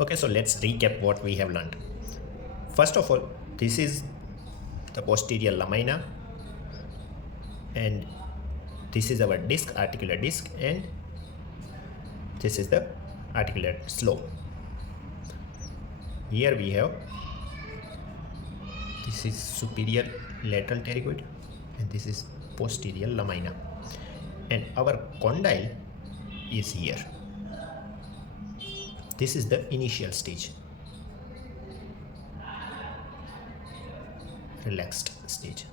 Okay, so let's recap what we have learned. First of all, this is the posterior lamina, and this is our disc, articular disc, and this is the articular slope. Here we have, this is superior lateral pterygoid and this is posterior lamina, and our condyle is here. This is the initial stage, relaxed stage.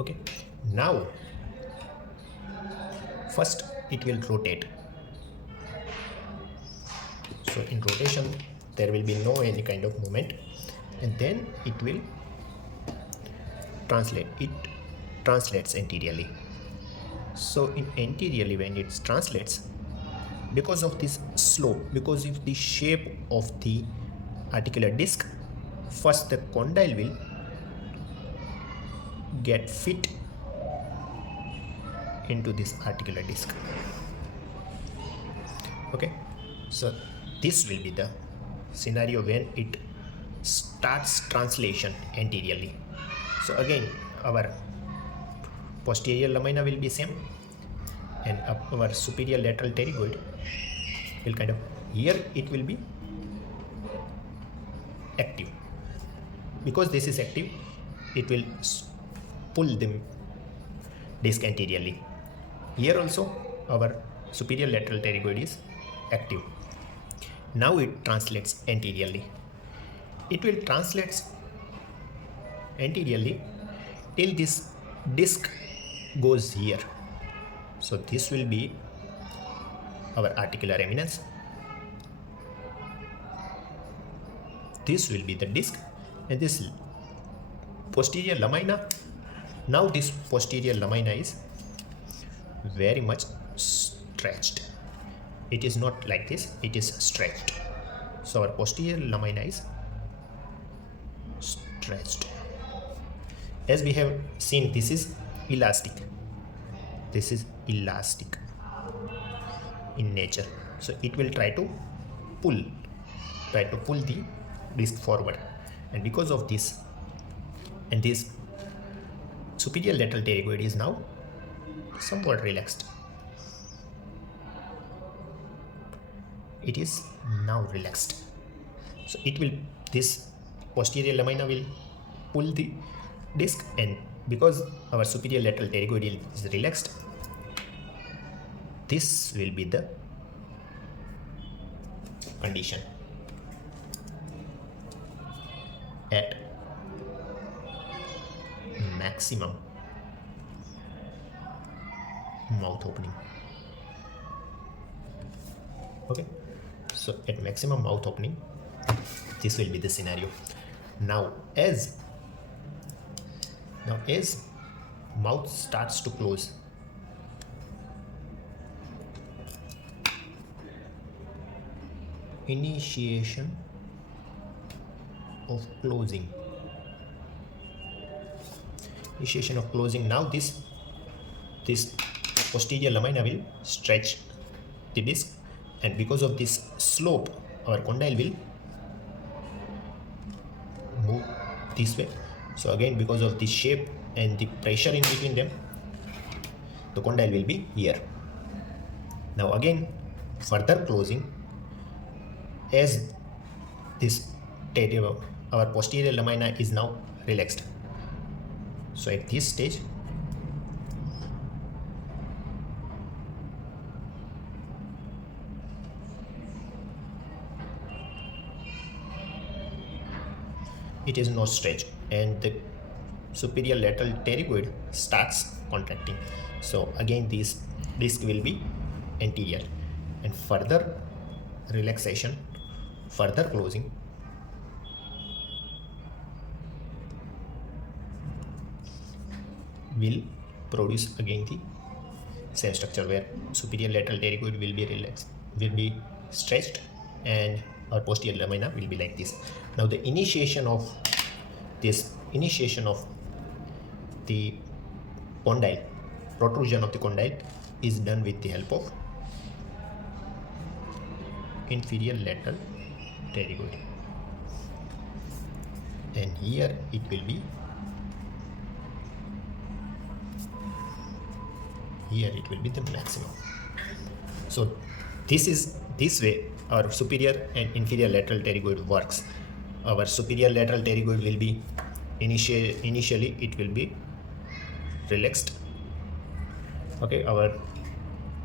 Okay, now first it will rotate. So in rotation there will be no any kind of movement, and then it will translate. It translates anteriorly. So in anteriorly, when it translates, because of this slope, because of the shape of the articular disc, first the condyle will get fit into this articular disc. Okay, so this will be the scenario when it starts translation anteriorly. So again, our posterior lamina will be same, and our superior lateral pterygoid will kind of, here it will be active. Because this is active, it will pull the disc anteriorly. Here also our superior lateral pterygoid is active. Now it translates anteriorly. It will translate anteriorly till this disc goes here. So this will be our articular eminence. This will be the disc, and this posterior lamina. Now this posterior lamina is very much stretched. It is not like this, it is stretched. So our posterior lamina is stretched. As we have seen, this is elastic. This is elastic in nature. So it will try to pull the disc forward, and because of this, and this superior lateral pterygoid is now somewhat relaxed. It is now relaxed. So it will, this posterior lamina will pull the disc, and because our superior lateral pterygoid is relaxed, this will be the condition at maximum mouth opening. Okay, so at maximum mouth opening, this will be the scenario. Now as mouth starts to close, initiation of closing. Now this posterior lamina will stretch the disc, and because of this slope, our condyle will move this way. So again, because of the shape and the pressure in between them, the condyle will be here. Now again, further closing, as this our posterior lamina is now relaxed. So at this stage, it is no stretch, and the superior lateral pterygoid starts contracting. So again, this disc will be anterior, and further relaxation, further closing will produce again the same structure, where superior lateral pterygoid will be relaxed, will be stretched, and our posterior lamina will be like this. Now the initiation of the condyle, protrusion of the condyle is done with the help of inferior lateral pterygoid, and here it will be, here it will be the maximum. So this way our superior and inferior lateral pterygoid works. Our superior lateral pterygoid will be initially it will be relaxed. Okay, our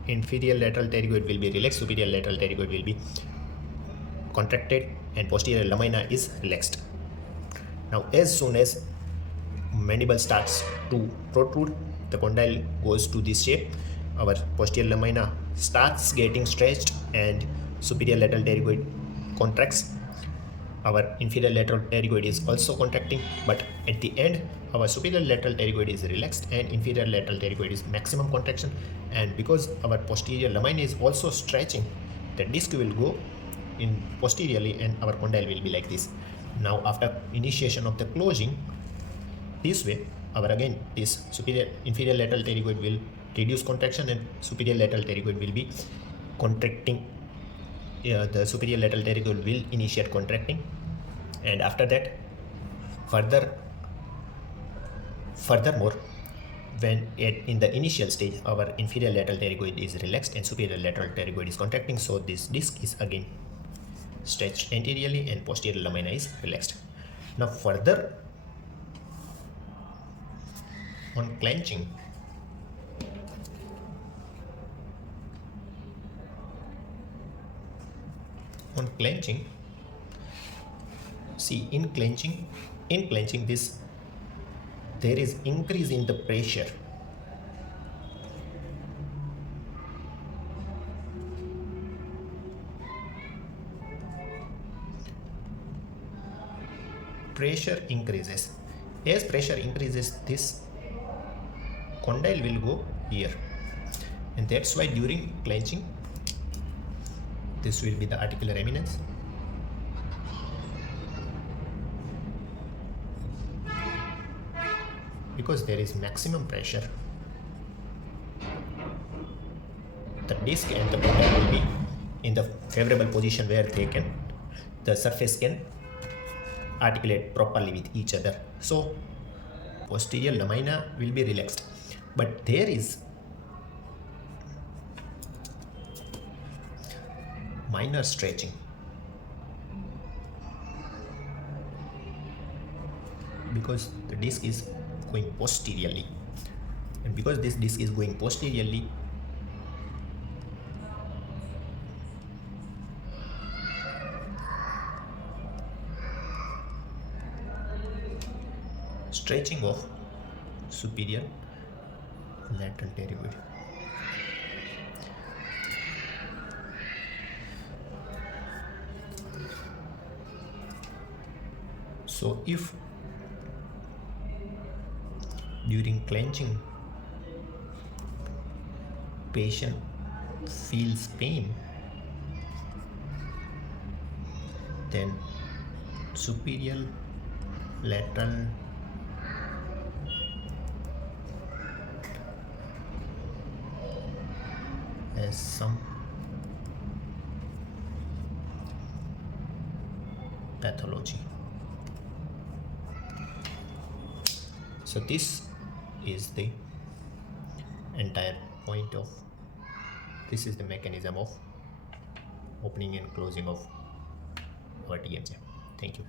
inferior lateral pterygoid will be relaxed, superior lateral pterygoid will be contracted, and posterior lamina is relaxed. Now as soon as mandible starts to protrude, the condyle goes to this shape, our posterior lamina starts getting stretched and superior lateral pterygoid contracts. Our inferior lateral pterygoid is also contracting, but at the end our superior lateral pterygoid is relaxed and inferior lateral pterygoid is maximum contraction. And because our posterior lamina is also stretching, the disc will go in posteriorly and our condyle will be like this. Now after initiation of the closing, this way our again this inferior lateral pterygoid will reduce contraction and superior lateral pterygoid will be contracting. The superior lateral pterygoid will initiate contracting, and after that furthermore, when in the initial stage our inferior lateral pterygoid is relaxed and superior lateral pterygoid is contracting, so this disc is again stretched anteriorly and posterior lamina is relaxed. Now further on clenching, see in clenching this there is increase in the pressure. Pressure increases. As pressure increases, this condyle will go here, and that's why during clenching this will be the articular eminence. Because there is maximum pressure, the disc and the condyle will be in the favorable position where the surface can articulate properly with each other. So posterior lamina will be relaxed, but there is minor stretching because the disc is going posteriorly, and because this disc is going posteriorly, stretching of superior lateral pterygoid. So if during clenching patient feels pain, then superior lateral has some pathology. So this is the entire point of, this is the mechanism of opening and closing of our TMJ. Thank you.